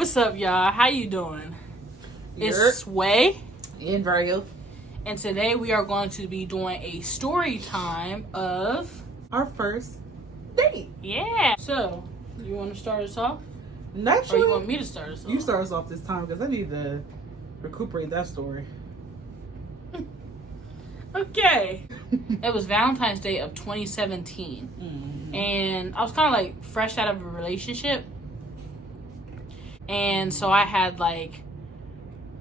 What's up, y'all? How you doing? It's Sway and Virgo, and today we are going to be doing a story time of our first date. Yeah. So, you want to start us off? Naturally, or you want me to start us off? You start us off this time because I need to recuperate that story. Okay. It was Valentine's Day of 2017, and I was kind of like fresh out of a relationship, and so I had like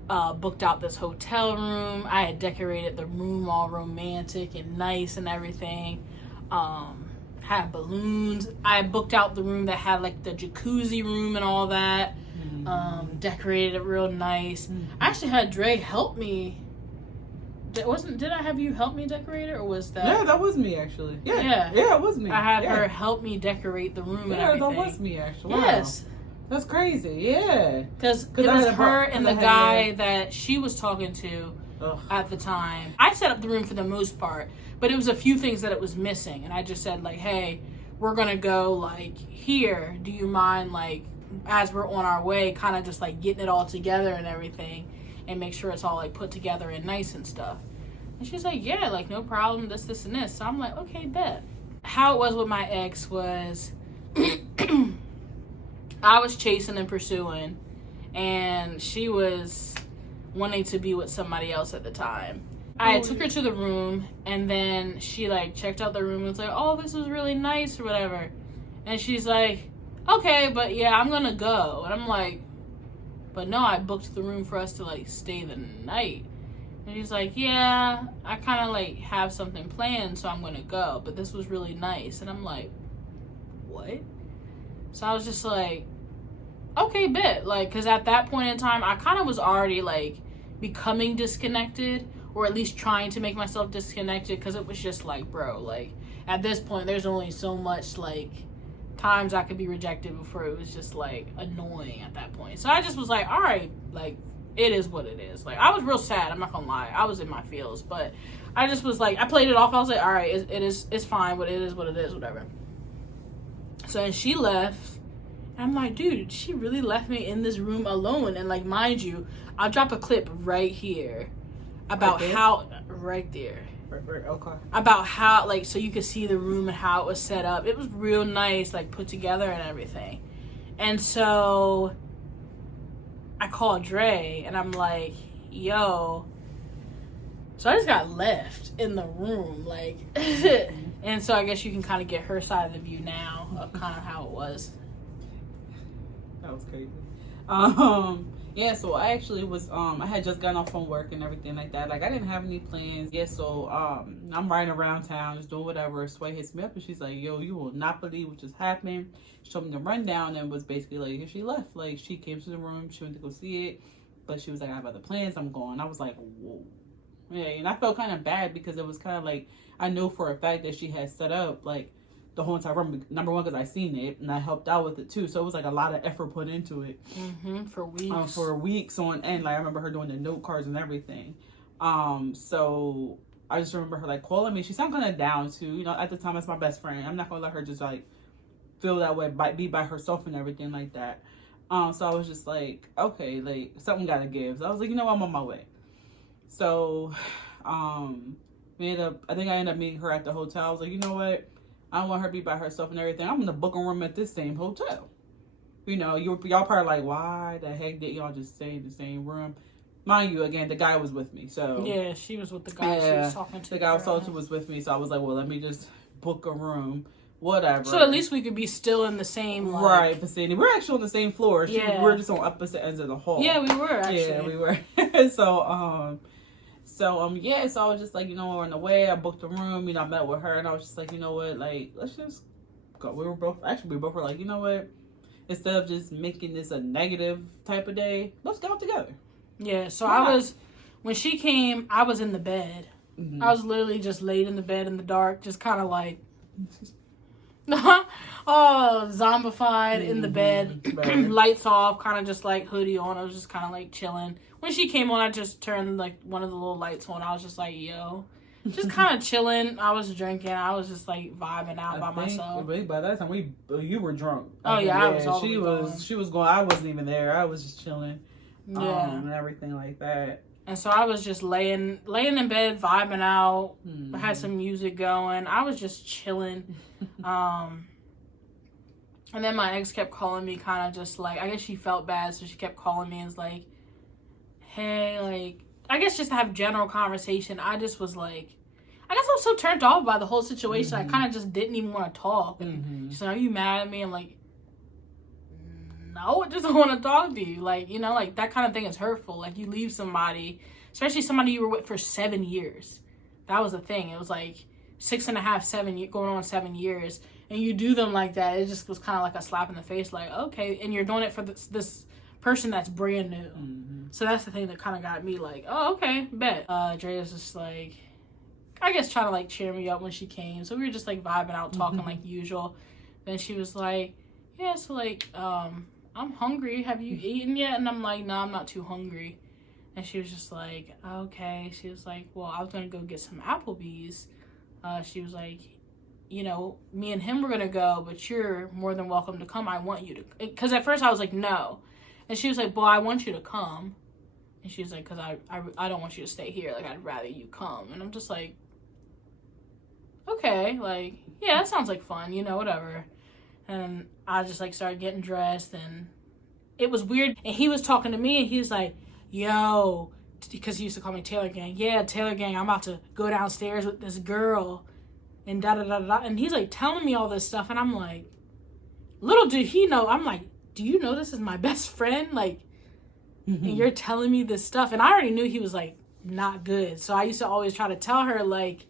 booked out this hotel room. I had decorated the room all romantic and nice and everything. Had balloons. I booked out the room that had like the jacuzzi room and all that. Decorated it real nice. I actually had Dre help me. Did I have you help me decorate it, or was that? Yeah, that was me actually. Yeah, it was me. I had her help me decorate the room and everything. Yeah, that was me actually. Yes. Wow. That's crazy. Yeah. Because it was her and the guy that she was talking to at the time. I set up the room for the most part, but it was a few things that it was missing, and I just said like, hey, we're gonna go like here. Do you mind like as we're on our way, kind of just like getting it all together and everything, and make sure it's all like put together and nice and stuff. And she's like, yeah, like no problem, this, and this. So I'm like, okay, bet. How it was with my ex was I was chasing and pursuing, and she was wanting to be with somebody else at the time. I took her to the room, and then she like checked out the room and was like, oh, this is really nice or whatever. And she's like, okay, but yeah, I'm gonna go. And I'm like, but no, I booked the room for us to like stay the night. And she's like, yeah, I kind of like have something planned, so I'm gonna go, but this was really nice. And I'm like, what? So I was just like, okay, bet. Like, because at that point in time, I kind of was already like becoming disconnected, or at least trying to make myself disconnected, because it was just like, bro, like at this point there's only so much like times I could be rejected before it was just like annoying at that point. So I just was like, all right, like it is what it is. Like I was real sad, I'm not gonna lie, I was in my feels, but I just was like, I played it off. I was like, all right, it's fine, but it is what it is, whatever. So and she left. I'm like, dude, she really left me in this room alone. And like, mind you, I'll drop a clip right here about how right there. Right, okay. About how, like, so you could see the room and how it was set up. It was real nice, like, put together and everything. And so I called Dre, and I'm like, yo. So I just got left in the room, like. And so I guess you can kind of get her side of the view now of kind of how it was. That was crazy. Yeah, so I actually was, I had just gotten off from work and everything like that. Like, I didn't have any plans. Yeah, so, I'm riding around town, just doing whatever. Sway hits me up, and she's like, yo, you will not believe what just happened. She told me the rundown, and was basically like, she left. Like, she came to the room, she went to go see it, but she was like, I have other plans, I'm going. I was like, whoa. Yeah, and I felt kind of bad, because it was kind of like, I know for a fact that she had set up, like, the whole entire room. Number one, because I seen it and I helped out with it too, so it was like a lot of effort put into it. For weeks on end. Like I remember her doing the note cards and everything. So I just remember her like calling me. She sounded kind of down too. You know, at the time, that's my best friend. I'm not gonna let her just like feel that way, be by herself and everything like that. So I was just like, okay, like something gotta give. So I was like, you know what, I'm on my way. So I think I ended up meeting her at the hotel. I was like, you know what, I don't want her to be by herself and everything. I'm going to book a room at this same hotel. You know, y'all probably like, why the heck did y'all just stay in the same room? Mind you, again, the guy was with me. So yeah, she was with the guy she was talking to. The guy I was talking to was with me. So I was like, well, let me just book a room. Whatever. So at least we could be still in the same right vicinity. We're actually on the same floor. We're just on opposite ends of the hall. Yeah, we were actually. Yeah, we were. So I was just like, you know, we're on the way. I booked a room, you know, I met with her, and I was just like, you know what, like, let's just go. We both were like, you know what, instead of just making this a negative type of day, let's go together. Yeah, so when she came, I was in the bed. Mm-hmm. I was literally just laid in the bed in the dark, just kind of like, zombified in the bed, lights off, kind of just like hoodie on. I was just kind of like chilling. When she came on, I just turned like one of the little lights on. I was just like, yo, just kind of chilling. I was drinking. I was just like vibing out by myself. By that time, you were drunk. Oh yeah, I was all she was going. I wasn't even there. I was just chilling. Yeah, and everything like that. And so I was just laying in bed, vibing out. I had some music going. I was just chilling. And then my ex kept calling me, kind of just like, I guess she felt bad, so she kept calling me and was like, hey, like, I guess just to have general conversation. I just was like, I guess I was so turned off by the whole situation. I kind of just didn't even want to talk. And she's like, are you mad at me? I'm like, no, I just don't want to talk to you. Like, you know, like that kind of thing is hurtful. Like you leave somebody, especially somebody you were with for 7 years. That was the thing. It was like 6.5, 7, going on 7 years. And you do them like that. It just was kind of like a slap in the face. Like, okay. And you're doing it for this person that's brand new. So that's the thing that kind of got me like, oh, okay, bet. Drea's just like, I guess trying to like cheer me up when she came. So we were just like vibing out, talking like usual. Then she was like, yeah, so like, I'm hungry. Have you eaten yet? And I'm like, no, I'm not too hungry. And she was just like, okay. She was like, well, I was going to go get some Applebee's. She was like, you know, me and him were going to go, but you're more than welcome to come. I want you to. Because at first I was like, no. And she was like, well, I want you to come. And she was like, because I don't want you to stay here. Like, I'd rather you come. And I'm just like, okay. Like, yeah, that sounds like fun. You know, whatever. And I just, like, started getting dressed, and it was weird. And he was talking to me, and he was like, yo, because he used to call me Taylor Gang. Yeah, Taylor Gang, I'm about to go downstairs with this girl, and da-da-da-da. And he's, like, telling me all this stuff, and I'm like, little did he know. I'm like, do you know this is my best friend? Like, and you're telling me this stuff. And I already knew he was, like, not good. So I used to always try to tell her, like,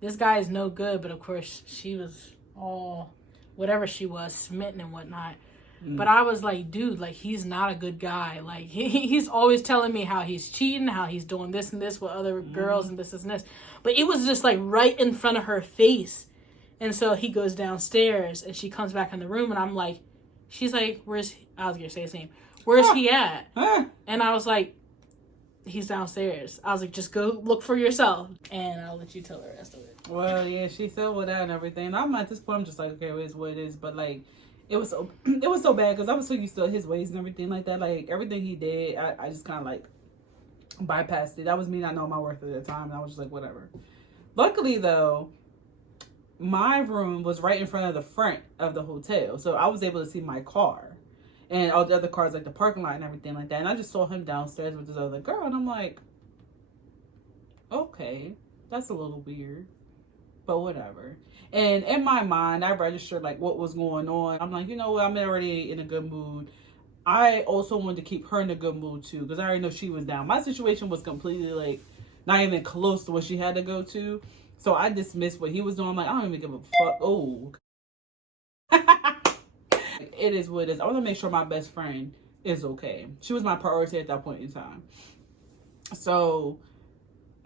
this guy is no good. But, of course, she was all... whatever she was, smitten and whatnot. But I was like, dude, like, he's not a good guy. Like, he's always telling me how he's cheating, how he's doing this and this with other girls and this and this. But it was just, like, right in front of her face. And so he goes downstairs, and she comes back in the room, and I'm like, she's like, where's he? I was going to say his name. Where's he at? And I was like, he's downstairs. I was like, just go look for yourself. And I'll let you tell the rest of it. Well, yeah, she said with that and everything. And I'm at this point, I'm just like, okay, it is what it is. But like, it was so bad because I was so used to his ways and everything like that. Like everything he did, I just kind of like bypassed it. That was me not knowing my worth at the time. And I was just like, whatever. Luckily though, my room was right in front of the front of the hotel, so I was able to see my car and all the other cars, like the parking lot and everything like that. And I just saw him downstairs with this other girl, and I'm like, okay, that's a little weird. But whatever. And in my mind, I registered like what was going on. I'm like, you know what? I'm already in a good mood. I also wanted to keep her in a good mood too, because I already know she was down. My situation was completely like not even close to what she had to go to. So I dismissed what he was doing. I'm like, I don't even give a fuck. Oh, it is what it is. I want to make sure my best friend is okay. She was my priority at that point in time. So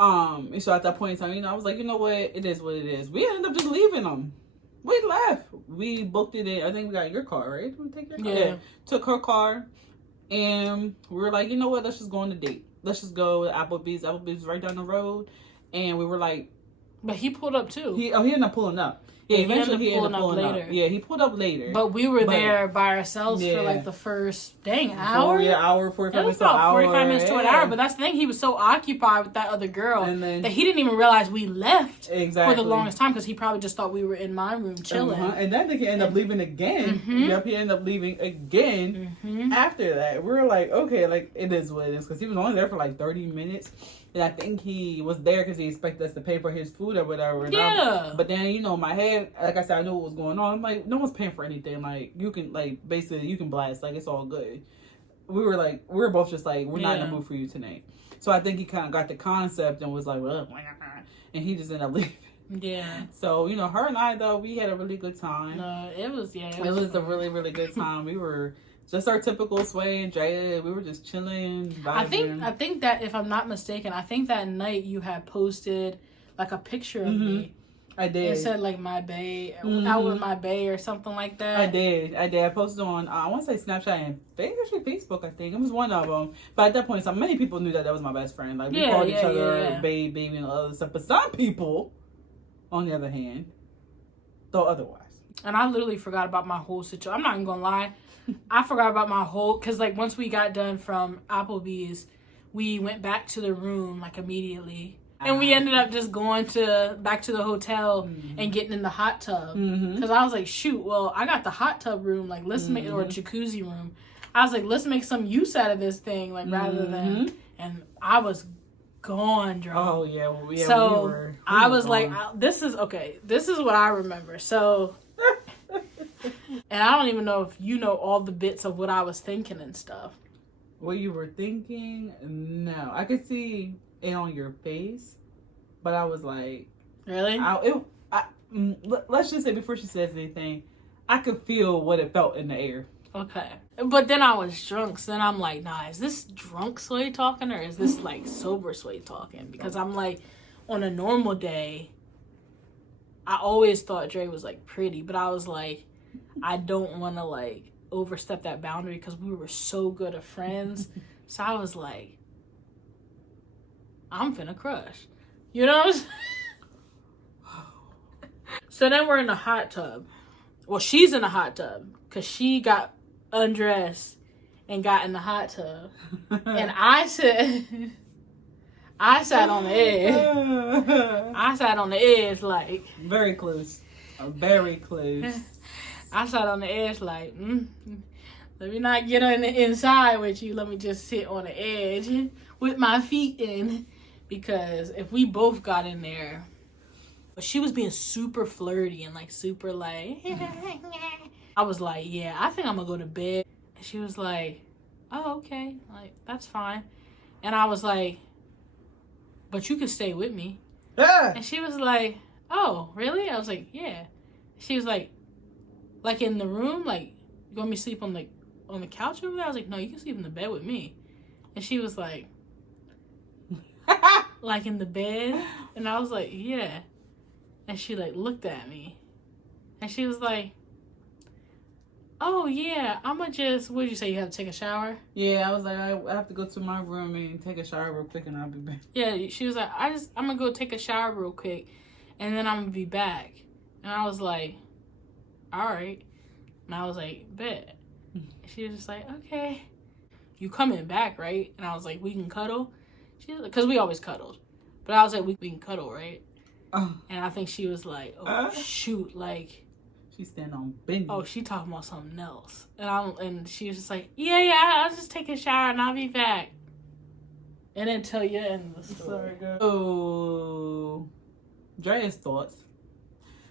at that point in time, you know, I was like, you know what? It is what it is. We ended up just leaving them. We left. We booked it in. I think we got your car, right? Did we take your car? Yeah. Took her car. And we were like, you know what? Let's just go on a date. Let's just go to Applebee's. Applebee's right down the road. And we were like... But he pulled up too. He ended up pulling up. Yeah, eventually he ended up pulling up. Yeah, he pulled up later. But we were there by ourselves for like the first hour. Hour, 45 minutes to an hour. 45 minutes to an hour. But that's the thing, he was so occupied with that other girl that he didn't even realize we left for the longest time, because he probably just thought we were in my room chilling. And then he ended up leaving again. Yep, he ended up leaving again after that. We were like, okay, like it is what it is, because he was only there for like 30 minutes. And I think he was there because he expected us to pay for his food or whatever. But then, you know, my head, like I said, I knew what was going on. I'm like, no one's paying for anything. Like, you can, like, basically, you can blast. Like, it's all good. We were both just like, we're not in the mood for you tonight. So I think he kind of got the concept and was like, well, and he just ended up leaving. Yeah. So, you know, her and I, though, we had a really good time. No, it was a really, really good time. We were... just our typical Sway and Jaya. We were just chilling, vibing. I think that, if I'm not mistaken, I think that night you had posted like a picture of me. I did. It said like my bae, out with my bae or something like that. I did. I posted on, I want to say Snapchat and actually Facebook, I think. It was one of them. But at that point, so many people knew that was my best friend. Like, we called each other babe, baby, and all other stuff. But some people, on the other hand, thought otherwise. And I literally forgot about my whole situation. I'm not even going to lie. I forgot about my whole, because like once we got done from Applebee's, we went back to the room like immediately. And we ended up just going back to the hotel and getting in the hot tub. Because I was like, shoot, well, I got the hot tub room. Like, let's make, or jacuzzi room. I was like, let's make some use out of this thing. Like, rather than, and I was gone drunk. Oh, yeah. Well, yeah, so I was like, this is what I remember. So, and I don't even know if you know all the bits of what I was thinking and stuff. What you were thinking? No. I could see it on your face, but I was like, really? Let's just say before she says anything, I could feel what it felt in the air. Okay. But then I was drunk, so then I'm like, nah, is this drunk Sway talking or is this like sober Sway talking? Because I'm like, on a normal day, I always thought Dre was like pretty, but I was like, I don't want to like overstep that boundary because we were so good of friends. So I was like, I'm finna crush. You know what I'm saying? So then we're in the hot tub. Well, she's in the hot tub because she got undressed and got in the hot tub. And I sat on the edge. I sat on the edge like... Very close. Very close. I sat on the edge like, let me not get on the inside with you. Let me just sit on the edge with my feet in. Because if we both got in there, but she was being super flirty and like super like, I was like, yeah, I think I'm gonna go to bed. And she was like, oh, okay, like that's fine. And I was like, but you can stay with me. And she was like, oh, really? I was like, yeah. She was like in the room, like, you want me to sleep on the couch over there? I was like, no, you can sleep in the bed with me. And she was like, like in the bed? And I was like, yeah. And she like looked at me and she was like, oh yeah, I'ma just, what did you say, you have to take a shower? Yeah, I was like, I have to go to my room and take a shower real quick and I'll be back. Yeah, she was like, I'm gonna go take a shower real quick and then I'm gonna be back. And I was like, all right. And I was like, bet. And she was just like, okay. You coming back, right? And I was like, we can cuddle? She was like, because we always cuddled. But I was like, we can cuddle, right? And I think she was like, oh, shoot, like. She's standing on business. Oh, she talking about something else. And she was just like, yeah, I'll just take a shower and I'll be back. And then tell you in the story. Oh, Drea's thoughts.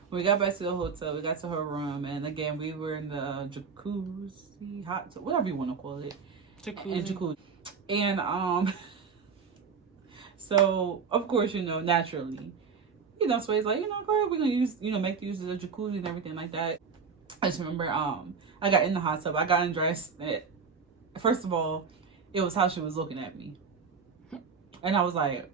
When we got back to the hotel, we got to her room, and again, we were in the jacuzzi, hot tub, whatever you want to call it. Jacuzzi. And, so, of course, naturally, so it's like, go ahead, we're going to use, make use of the jacuzzi and everything like that. I just remember, I got in the hot tub, I got undressed. First of all, it was how she was looking at me. And I was like,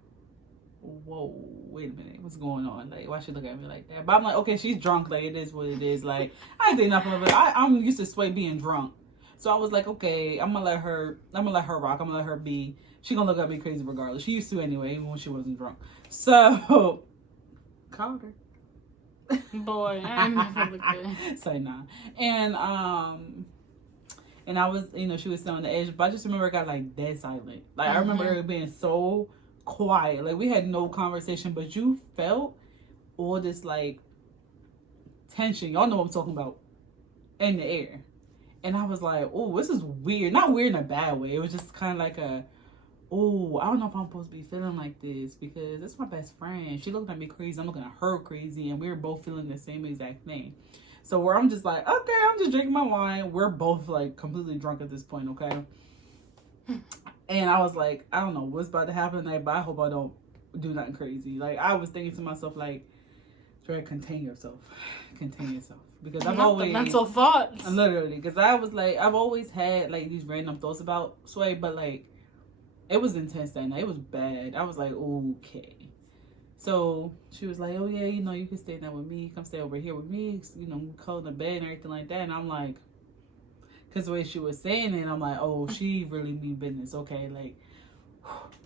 whoa, wait a minute, what's going on? Like, why she look at me like that? But I'm like, okay, she's drunk, like, it is what it is. Like, I ain't think nothing of it. I'm used to Sway being drunk. So I was like, okay, I'm gonna let her rock, I'm gonna let her be. She gonna look at me crazy regardless. She used to anyway, even when she wasn't drunk. So, called her. Boy, I ain't never look good. Say nah. And I was, she was still on the edge, but I just remember it got like dead silent. Like, I remember her being so quiet. Like, we had no conversation, but you felt all this like tension. Y'all know what I'm talking about, in the air. And I was like, oh, this is weird. Not weird in a bad way. It was just kind of like I don't know if I'm supposed to be feeling like this because it's my best friend. She looked at me crazy. I'm looking at her crazy. And we were both feeling the same exact thing. So where I'm just like, okay, I'm just drinking my wine. We're both like completely drunk at this point, okay? And I was like, I don't know what's about to happen tonight, but I hope I don't do nothing crazy. Like, I was thinking to myself, like, Dre, contain yourself. Contain yourself. Because I've always... mental thoughts. Literally. Because I was like, I've always had, like, these random thoughts about Sway, but, like, it was intense that night. It was bad. I was like, okay. So she was like, oh yeah, you know, you can stay down with me. Come stay over here with me. You know, cold in the bed and everything like that. And I'm like, because the way she was saying it, I'm like, oh, she really mean business. Okay, like,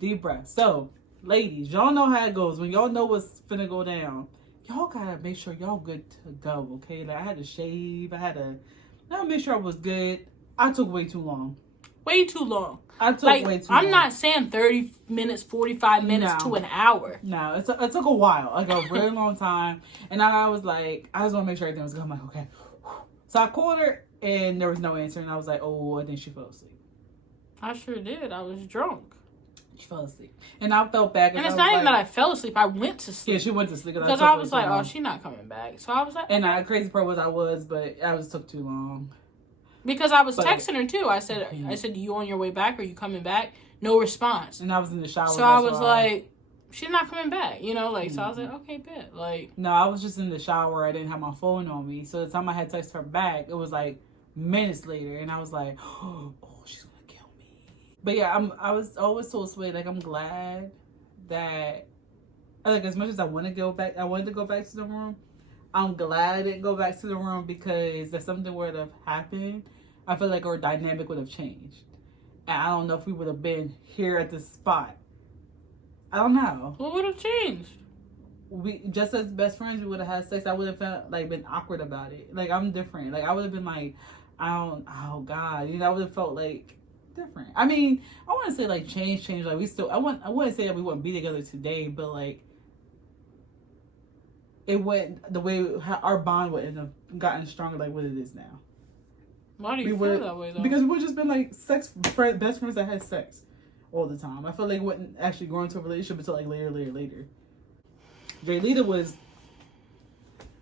deep breath. So, ladies, y'all know how it goes. When y'all know what's finna go down, y'all gotta make sure y'all good to go, okay? Like, I had to shave. I had to make sure I was good. I took way too long. Way too long. I took way too long. I'm not saying 30 minutes, 45 minutes to an hour. No, it took a while. Like, a really long time. And I was like, I just want to make sure everything was good. I'm like, okay. So I called her, and there was no answer. And I was like, oh, I think she fell asleep. I sure did. I was drunk. She fell asleep. And I felt bad. And it's not even that I fell asleep. I went to sleep. Yeah, she went to sleep. Because I was like, oh, she's not coming back. So I was like... And the crazy part was but I just took too long. Because I was texting her, too. I said, you on your way back? Are you coming back? No response. And I was in the shower. So I was like, she's not coming back. You know, like, so I was like, okay, bet. Like... No, I was just in the shower. I didn't have my phone on me. So the time I had texted her back, it was like minutes later. And I was like, oh, she's going to kill me. But yeah, I was always so sweet. Like, I'm glad that, like, as much as I wanted to go back to the room, I'm glad I didn't go back to the room, because if something would have happened, I feel like our dynamic would have changed. And I don't know if we would have been here at this spot. I don't know. What would have changed? We just as best friends, we would have had sex. I would have felt like been awkward about it. Like, I'm different. Like, I would have been like, oh God, you know, I would have felt like different. I mean, I want to say like change. Like, I wouldn't say that we wouldn't be together today, but like, it went the way our bond would have gotten stronger, like what it is now. Why do you feel that way though? Because we would just been like best friends that had sex all the time. I feel like we wouldn't actually grow into a relationship until like later. Jaylita was,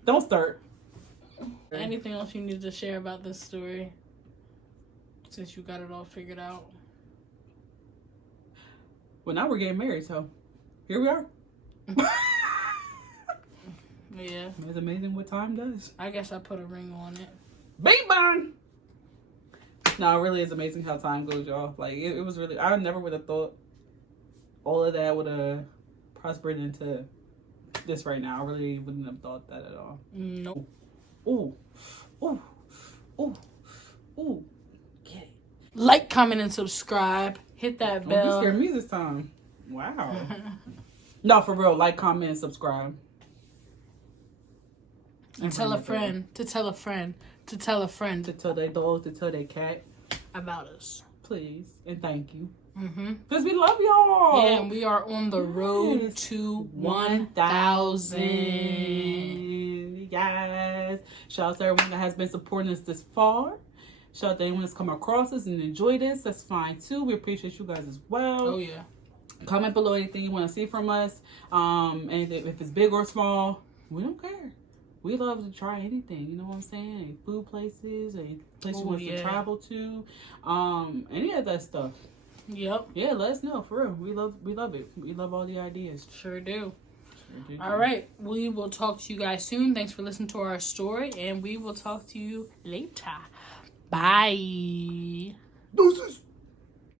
don't start. Anything else you need to share about this story? Since you got it all figured out. Well, now we're getting married, so here we are. Yeah. It's amazing what time does. I guess I put a ring on it. Bing bang! No, it really is amazing how time goes, y'all. Like, it was really, I never would have thought all of that would have prospered into this right now. I really wouldn't have thought that at all. Nope. Ooh. Get it. Like, comment, and subscribe. Hit that bell. You scared me this time. Wow. No, for real. Like, comment, and subscribe. And tell a friend, to tell a friend, to tell a friend. To tell their dog, to tell their cat. About us. Please. And thank you. Mm-hmm. Because we love y'all. Yeah, and we are on the road to 1,000. Yes. Shout out to everyone that has been supporting us this far. Shout out to anyone that's come across us and enjoyed this. That's fine too. We appreciate you guys as well. Oh yeah. Comment below anything you want to see from us. And if it's big or small, we don't care. We love to try anything, you know what I'm saying? Any food places, any place you want to travel to, any of that stuff. Yep. Yeah, let us know, for real. We love it. We love all the ideas. Sure do. All right. We will talk to you guys soon. Thanks for listening to our story, and we will talk to you later. Bye. Deuces.